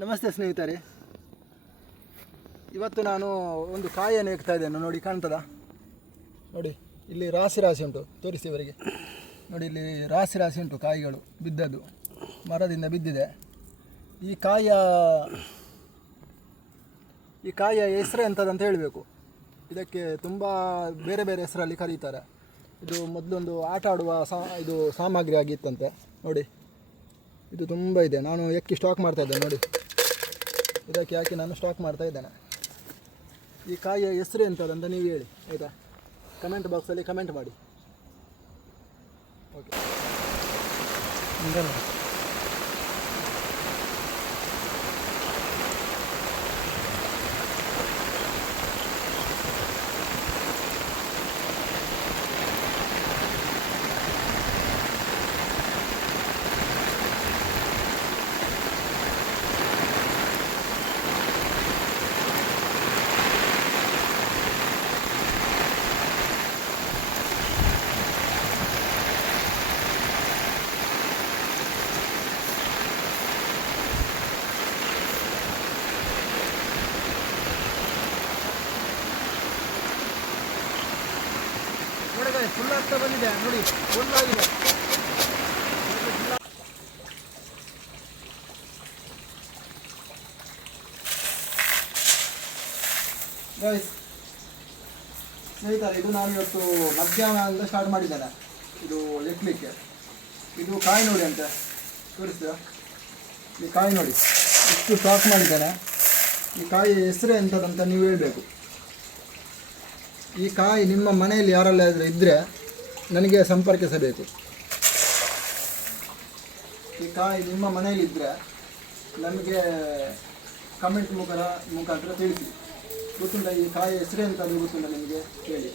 ನಮಸ್ತೆ ಸ್ನೇಹಿತರೆ, ಇವತ್ತು ನಾನು ಒಂದು ಕಾಯಿಯನ್ನು ಇಡ್ತಾ ಇದ್ದೇನೆ. ನೋಡಿ, ಕಾಣ್ತದ? ನೋಡಿ, ಇಲ್ಲಿ ರಾಶಿ ರಾಶಿ ಉಂಟು. ತೋರಿಸಿ ಇವರಿಗೆ. ನೋಡಿ, ಇಲ್ಲಿ ರಾಶಿ ರಾಶಿ ಉಂಟು ಕಾಯಿಗಳು ಬಿದ್ದದ್ದು, ಮರದಿಂದ ಬಿದ್ದಿದೆ. ಈ ಕಾಯಿಯ ಹೆಸರು ಎಂಥದಂತ ಹೇಳಬೇಕು. ಇದಕ್ಕೆ ತುಂಬ ಬೇರೆ ಬೇರೆ ಹೆಸರಲ್ಲಿ ಕರೀತಾರೆ. ಇದು ಮೊದಲೊಂದು ಆಟ ಆಡುವ ಇದು ಸಾಮಗ್ರಿ ಆಗಿತ್ತಂತೆ. ನೋಡಿ, ಇದು ತುಂಬ ಇದೆ. ನಾನು ಎಕ್ಕಿ ಸ್ಟಾಕ್ ಮಾಡ್ತಾ ಇದ್ದೇನೆ. ನೋಡಿ, ಇದಕ್ಕೆ ಯಾಕೆ ನಾನು ಸ್ಟಾಕ್ ಮಾಡ್ತಾ ಇದ್ದೇನೆ. ಈ ಕಾಯಿಯ ಹೆಸರು ಎಂಥದಂತ ನೀವು ಹೇಳಿ, ಆಯಿತಾ? ಕಮೆಂಟ್ ಬಾಕ್ಸಲ್ಲಿ ಕಮೆಂಟ್ ಮಾಡಿ. ಓಕೆ. ಫುಲ್ ಆಗ್ತಾ ಬಂದಿದೆ. ನೋಡಿ, ಫುಲ್ ಆಗಿದೆ. ಸ್ನೇಹಿತರೆ, ಇದು ನಾನು ಇವತ್ತು ಮಧ್ಯಾಹ್ನದಿಂದ ಸ್ಟಾರ್ಟ್ ಮಾಡಿದ್ದೇನೆ ಇದು ಎತ್ತಲಿಕ್ಕೆ. ಇದು ಕಾಯಿ ನೋಡಿ ಅಂತ ತೋರಿಸ್ತೀರಾ? ಈ ಕಾಯಿ ನೋಡಿ, ಇಷ್ಟು ಸ್ಟಾಕ್ ಮಾಡಿದ್ದೇನೆ. ಈ ಕಾಯಿ ಹೆಸರು ಎಂಥದಂತ ನೀವು ಹೇಳಬೇಕು. ಈ ಕಾಯಿ ನಿಮ್ಮ ಮನೆಯಲ್ಲಿ ಯಾರೆಲ್ಲಾದರೂ ಇದ್ದರೆ ನನಗೆ ಸಂಪರ್ಕಿಸಬೇಕು. ಈ ಕಾಯಿ ನಿಮ್ಮ ಮನೆಯಲ್ಲಿ ಇದ್ದರೆ ನಮಗೆ ಕಮೆಂಟ್ ಮುಖಾಂತರ ತಿಳಿಸಿ. ಗೊತ್ತುಂಟ ಈ ಕಾಯಿ ಹೆಸರು ಎಂತ ಗೊತ್ತುಂಟ ನಿಮಗೆ ಹೇಳಿ.